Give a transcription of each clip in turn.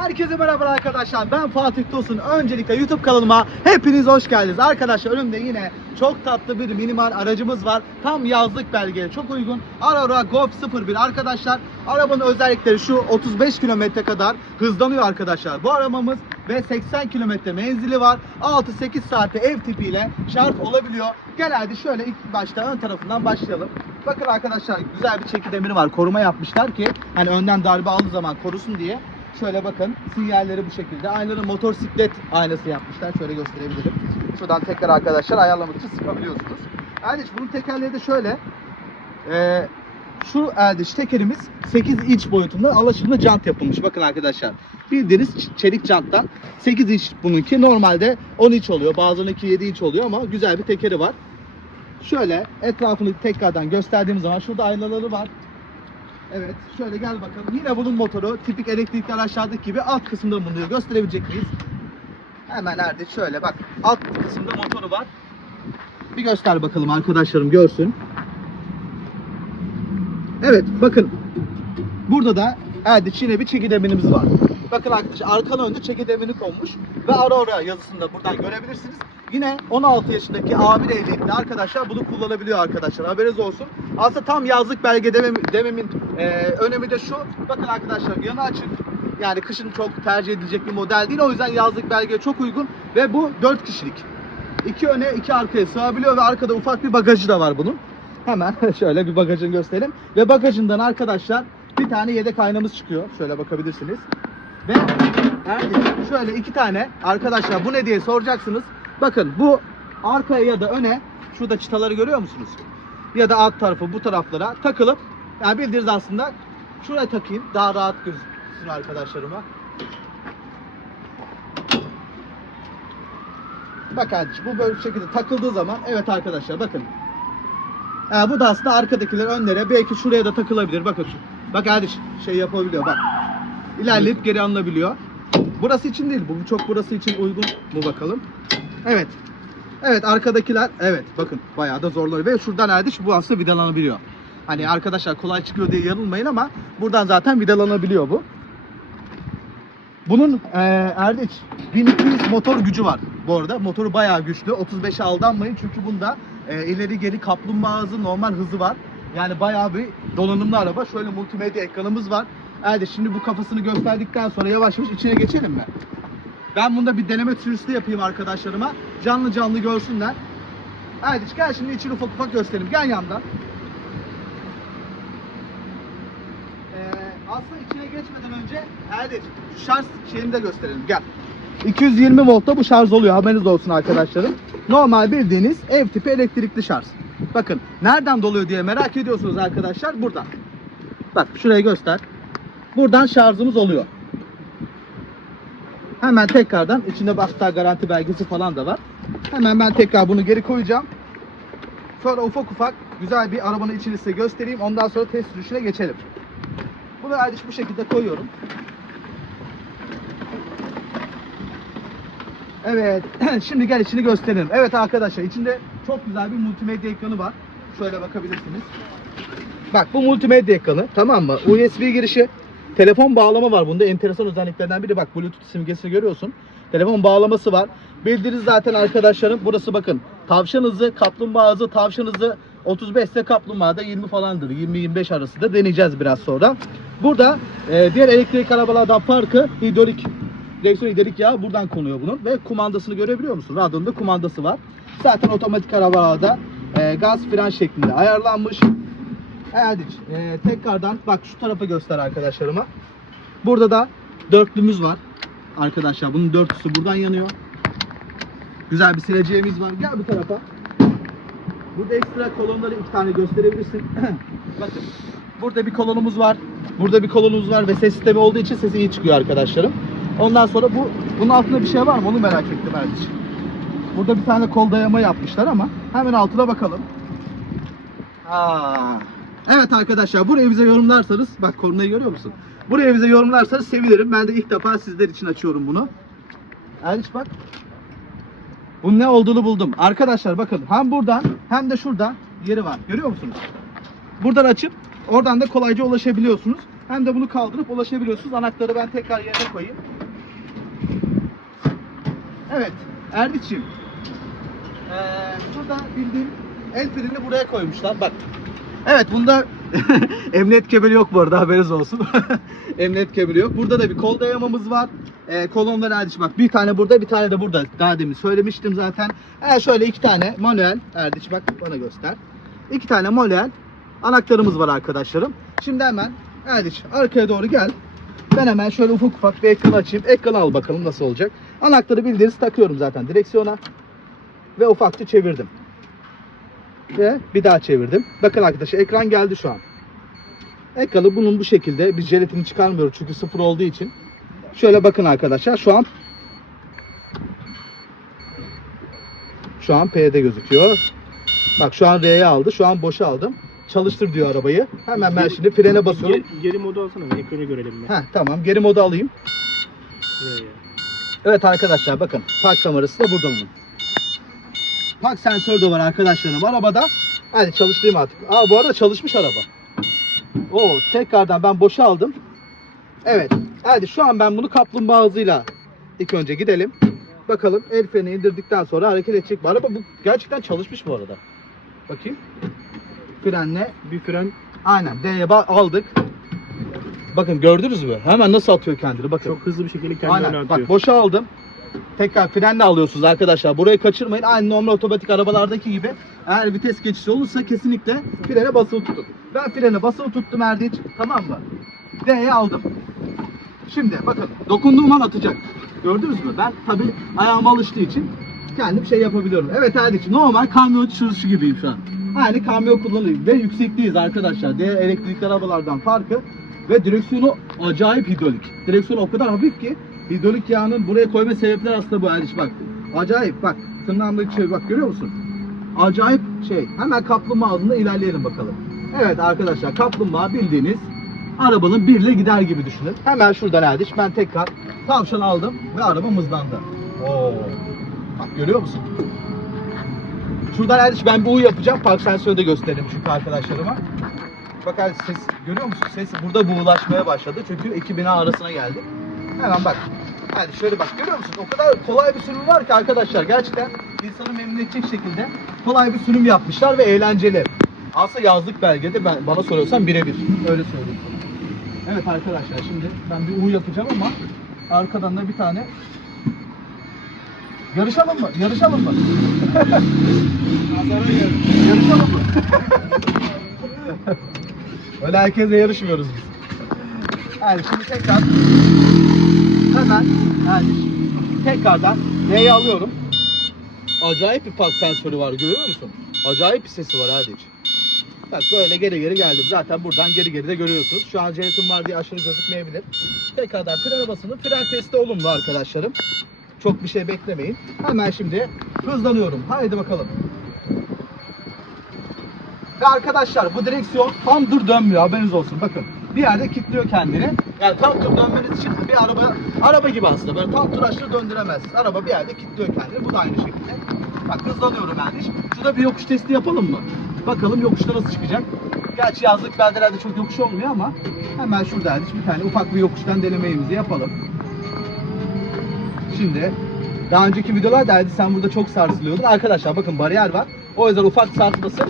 Herkese merhaba arkadaşlar. Ben Fatih Tosun. Öncelikle YouTube kanalıma hepiniz hoş geldiniz. Arkadaşlar önümde yine çok tatlı bir minimal aracımız var. Tam yazlık belgeye çok uygun. Aurora Golf 01 arkadaşlar. Arabanın özellikleri şu 35 kilometre kadar hızlanıyor arkadaşlar. Bu arabamız ve 80 kilometre menzili var. 6-8 saatte ev tipiyle şarj olabiliyor. Hadi şöyle ilk başta ön tarafından başlayalım. Bakın arkadaşlar güzel bir çeki demiri var. Koruma yapmışlar ki hani önden darbe aldığı zaman korusun diye. Şöyle bakın sinyalleri bu şekilde. Aynanın motosiklet aynası yapmışlar. Şöyle gösterebilirim. Şuradan tekrar arkadaşlar ayarlamak için sıkabiliyorsunuz. Erdiç bunun tekerleri de şöyle. Ee, şu Erdiç tekerimiz 8 inç boyutunda alaşımlı jant yapılmış. Bakın arkadaşlar. Bildiğiniz çelik janttan 8 inç bununki. Normalde 10 inç oluyor. Bazılarınınki 7 inç oluyor ama güzel bir tekeri var. Şöyle etrafını tekrardan gösterdiğim zaman şurada aynaları var. Evet, şöyle gel bakalım. Yine bunun motoru tipik elektrikli araçlardaki gibi alt kısımda bulunuyor. Gösterebilecek miyiz? Hemen nerede? Şöyle bak. Alt kısımda motoru var. Bir göster bakalım arkadaşlarım görsün. Evet, bakın. Burada da Erdiç yine bir çeki var. Bakın arkadaşlar arkadan önce çeki demiri konmuş ve Aurora yazısını da buradan görebilirsiniz. Yine 16 yaşındaki A1 ehliyetli arkadaşlar bunu kullanabiliyor arkadaşlar. Haberiniz olsun. Aslında tam yazlık belge demem, dememin e, önemi de şu. Bakın arkadaşlar yanı açık. Yani kışın çok tercih edilecek bir model değil. O yüzden yazlık belgeye çok uygun. Ve bu 4 kişilik. İki öne iki arkaya sığabiliyor ve arkada ufak bir bagajı da var bunun. Hemen şöyle bir bagajını gösterelim. Ve bagajından arkadaşlar bir tane yedek aynamız çıkıyor. Şöyle bakabilirsiniz. Ve Erdi, şöyle iki tane arkadaşlar bu ne diye soracaksınız. Bakın bu arkaya ya da öne şurada çıtaları görüyor musunuz? Ya da alt tarafı bu taraflara takılıp yani bildiğiniz aslında şuraya takayım daha rahat gözüksün arkadaşlarıma. Bak kardeşim bu böyle şekilde takıldığı zaman evet arkadaşlar bakın. Ha, bu da aslında arkadakiler önlere belki şuraya da takılabilir. Bakın. Bak kardeşim şey yapabiliyor bak. İlerleyip geri alınabiliyor. Burası için değil. Bu çok burası için uygun mu bakalım. Evet. Evet arkadakiler evet bakın bayağı da zorlanıyor ve şuradan erdiş bu aslında vidalanabiliyor. Hani arkadaşlar kolay çıkıyor diye yanılmayın ama buradan zaten vidalanabiliyor bu. Bunun eee Erdiç 1200 motor gücü var bu arada. Motoru bayağı güçlü. 35'e aldanmayın çünkü bunda eee, ileri geri kaplumbağa hızı normal hızı var. Yani bayağı bir donanımlı araba. Şöyle multimedya ekranımız var. Erdiç şimdi bu kafasını gösterdikten sonra yavaş yavaş içine geçelim mi? Ben bunda bir deneme sürüsü yapayım arkadaşlarıma. Canlı canlı görsünler. Erdiç gel şimdi içini ufak ufak gösterelim. Gel yandan. Ee, aslında içine geçmeden önce Erdiç şu şarj şeyini de gösterelim. Gel. 220 voltta bu şarj oluyor. Haberiniz olsun arkadaşlarım. Normal bildiğiniz ev tipi elektrikli şarj. Bakın nereden doluyor diye merak ediyorsunuz arkadaşlar. Buradan. Bak şurayı göster. Buradan şarjımız oluyor. Hemen tekrardan içinde hatta garanti belgesi falan da var. Hemen ben tekrar bunu geri koyacağım. Sonra ufak ufak güzel bir arabanın içini size göstereyim. Ondan sonra test sürüşüne geçelim. Bunu ayrıca bu şekilde koyuyorum. Evet. Şimdi gel içini gösterelim. Evet arkadaşlar içinde çok güzel bir multimedya ekranı var. Şöyle bakabilirsiniz. Bak bu multimedya ekranı tamam mı? USB girişi. Telefon bağlama var bunda. Enteresan özelliklerden biri bak Bluetooth simgesini görüyorsun. Telefon bağlaması var. Bildiğiniz zaten arkadaşlarım burası bakın. Tavşan hızı, kaplumbağa hızı, tavşan hızı 35 ise kaplumbağada 20 falandır. 20-25 arası da deneyeceğiz biraz sonra. Burada e, diğer elektrik arabalardan farkı hidrolik direksiyon hidrolik yağı buradan konuyor bunun ve kumandasını görebiliyor musun? Radyonun da kumandası var. Zaten otomatik arabalarda e, gaz fren şeklinde ayarlanmış. Erdiç e, tekrardan bak şu tarafa göster arkadaşlarıma. Burada da dörtlümüz var. Arkadaşlar bunun dörtlüsü buradan yanıyor. Güzel bir sileceğimiz var. Gel bu tarafa. Burada ekstra kolonları iki tane gösterebilirsin. Bakın. Burada bir kolonumuz var. Burada bir kolonumuz var ve ses sistemi olduğu için sesi iyi çıkıyor arkadaşlarım. Ondan sonra bu bunun altında bir şey var mı? Onu merak ettim Erdiç. Burada bir tane kol dayama yapmışlar ama hemen altına bakalım. Aa. Evet arkadaşlar burayı bize yorumlarsanız bak kornayı görüyor musun? Buraya bize yorumlarsanız sevinirim. Ben de ilk defa sizler için açıyorum bunu. Erdiç bak. Bunun ne olduğunu buldum. Arkadaşlar bakın hem buradan hem de şurada yeri var. Görüyor musunuz? Buradan açıp oradan da kolayca ulaşabiliyorsunuz. hem de bunu kaldırıp ulaşabiliyorsunuz. Anahtarı ben tekrar yerine koyayım. Evet, Erdiç'im. Ee, burada bildiğim el frenini buraya koymuşlar. Bak. Evet, bunda emniyet kemeri yok bu arada haberiniz olsun. emniyet kemeri yok. Burada da bir kol dayamamız var. Ee, kolonlar Erdiç bak. Bir tane burada, bir tane de burada. Daha demin söylemiştim zaten. Ee, şöyle iki tane manuel. Erdiç bak bana göster. İki tane manuel anahtarımız var arkadaşlarım. Şimdi hemen Erdiç arkaya doğru gel. Ben hemen şöyle ufak ufak bir ekran açayım. Ekranı al bakalım nasıl olacak. Anahtarı bildiğiniz takıyorum zaten direksiyona. Ve ufakça çevirdim. Ve bir daha çevirdim. Bakın arkadaşlar ekran geldi şu an. Ekranı bunun bu şekilde biz jelatini çıkarmıyoruz çünkü sıfır olduğu için. Şöyle bakın arkadaşlar şu an şu an P'de gözüküyor. Bak şu an R'ye aldı. Şu an boşa aldım. Çalıştır diyor arabayı. Hemen ben şimdi frene basıyorum. Geri, geri modu alsana ekranı görelim. bir. Heh, tamam geri modu alayım. Evet arkadaşlar bakın park kamerası da burada bunun. Park sensörü de var arkadaşlarım arabada. Hadi çalıştırayım artık. Aa bu arada çalışmış araba. Oo tekrardan ben boşa aldım. Evet. Hadi şu an ben bunu kaplumbağa hızıyla ilk önce gidelim. Bakalım el freni indirdikten sonra hareket edecek. Bu araba bu gerçekten çalışmış bu arada. Bakayım. Frenle Bir fren aynen D'ye aldık. Bakın gördünüz mü? Hemen nasıl atıyor kendini bakın. çok hızlı bir şekilde kendini Aynen. atıyor. Bak boşa aldım. Tekrar frenle alıyorsunuz arkadaşlar. Burayı kaçırmayın. Aynı normal otomatik arabalardaki gibi. Eğer vites geçişi olursa kesinlikle frene basılı tutun. Ben frene basılı tuttum Erdiç. Tamam mı? D'ye aldım. Şimdi bakın dokunduğum an atacak. Gördünüz mü? Ben tabi ayağım alıştığı için kendim şey yapabiliyorum. Evet Erdiç normal kamyon sürüşü gibiyim şu an. Aynı kamyon kullanıyorum ve yüksekteyiz arkadaşlar. Diğer elektrikli arabalardan farkı ve direksiyonu acayip hidrolik. Direksiyon o kadar hafif ki hidrolik yağının buraya koyma sebepleri aslında bu Erdiç bak. Acayip bak tırnağımdaki şey bak görüyor musun? Acayip şey. Hemen kaplumbağa hızında ilerleyelim bakalım. Evet arkadaşlar kaplumbağa bildiğiniz arabanın birle gider gibi düşünün. Hemen şuradan Erdiç ben tekrar tavşan aldım ve araba hızlandı. Oo. Bak görüyor musun? Şuradan Erdiç ben bir yapacağım. Park sensörü de göstereyim çünkü arkadaşlarıma. Bak Erdiç ses görüyor musun? Ses burada buğulaşmaya başladı. Çünkü iki bina arasına geldi. Hemen bak. Hadi şöyle bak görüyor musun? O kadar kolay bir sürüm var ki arkadaşlar. Gerçekten insanı memnun edecek şekilde kolay bir sürüm yapmışlar ve eğlenceli. Aslında yazlık belgede ben, bana soruyorsan birebir. Öyle söyleyeyim. Evet arkadaşlar şimdi ben bir U yapacağım ama arkadan da bir tane Yarışalım mı? Yarışalım mı? Yarışalım mı? Öyle herkese yarışmıyoruz biz. Yani şimdi tekrar hemen yani tekrardan D'yi alıyorum. Acayip bir park sensörü var görüyor musun? Acayip bir sesi var Erdiç. Bak böyle geri geri geldim. Zaten buradan geri geri de görüyorsunuz. Şu an jelatin var diye aşırı gözükmeyebilir. Tekrardan frene basılı. Fren testi olumlu arkadaşlarım. Çok bir şey beklemeyin. Hemen şimdi hızlanıyorum. Haydi bakalım. Ve arkadaşlar bu direksiyon tam dur dönmüyor haberiniz olsun. Bakın bir yerde kilitliyor kendini. Yani tam tur dönmeniz için bir araba araba gibi aslında böyle tam tur aşırı döndüremezsiniz. Araba bir yerde kilitliyor kendini. Bu da aynı şekilde. Bak hızlanıyorum de. Şurada bir yokuş testi yapalım mı? Bakalım yokuşta nasıl çıkacak. Gerçi yazlık beldelerde çok yokuş olmuyor ama hemen şurada bir tane ufak bir yokuştan denememizi yapalım. Şimdi daha önceki videolarda Erdi sen burada çok sarsılıyordun. Arkadaşlar bakın bariyer var. O yüzden ufak sarsması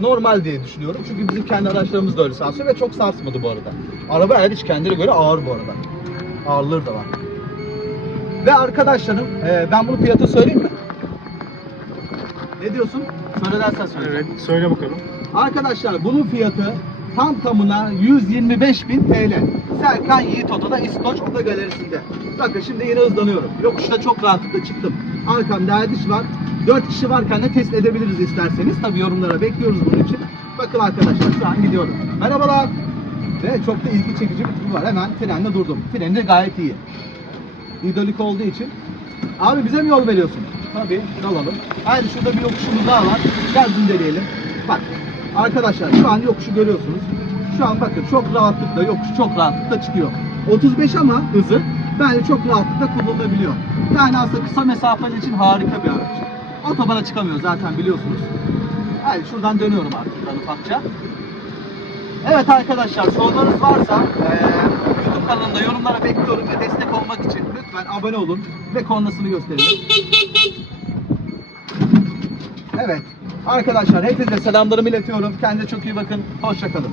normal diye düşünüyorum. Çünkü bizim kendi araçlarımız da öyle sarsıyor ve çok sarsmadı bu arada. Araba Erdiç kendine göre ağır bu arada. Ağırlığı da var. Ve arkadaşlarım e, ben bunu fiyatı söyleyeyim mi? Ne diyorsun? Söyle dersen söyle. Evet söyle bakalım. Arkadaşlar bunun fiyatı tam tamına 125.000 TL. Serkan Yiğit Oto'da İstoç Oto Galerisi'nde. Bakın şimdi yine hızlanıyorum. Yokuşta çok rahatlıkla çıktım. Arkamda Erdiş var. 4 kişi varken de test edebiliriz isterseniz. Tabi yorumlara bekliyoruz bunun için. Bakın arkadaşlar şu an gidiyorum. Merhabalar. Ve çok da ilgi çekici bir tur var. Hemen frenle durdum. De gayet iyi. Hidrolik olduğu için. Abi bize mi yol veriyorsun? Tabii alalım. Haydi şurada bir yokuşumuz daha var. Gel deneyelim. Bak arkadaşlar şu an yokuşu görüyorsunuz. Şu an bakın çok rahatlıkla yokuş çok rahatlıkla çıkıyor. 35 ama hızı bence çok rahatlıkla kullanılabiliyor. Yani aslında kısa mesafeler için harika bir araç. Otobana çıkamıyor zaten biliyorsunuz. Haydi şuradan dönüyorum artık ben ufakça. Evet arkadaşlar sorularınız varsa eee, YouTube kanalında yorumlara bekliyorum ve destek olmak için lütfen abone olun ve kornasını gösterelim. Evet arkadaşlar hepinize selamlarımı iletiyorum. Kendinize çok iyi bakın. Hoşçakalın.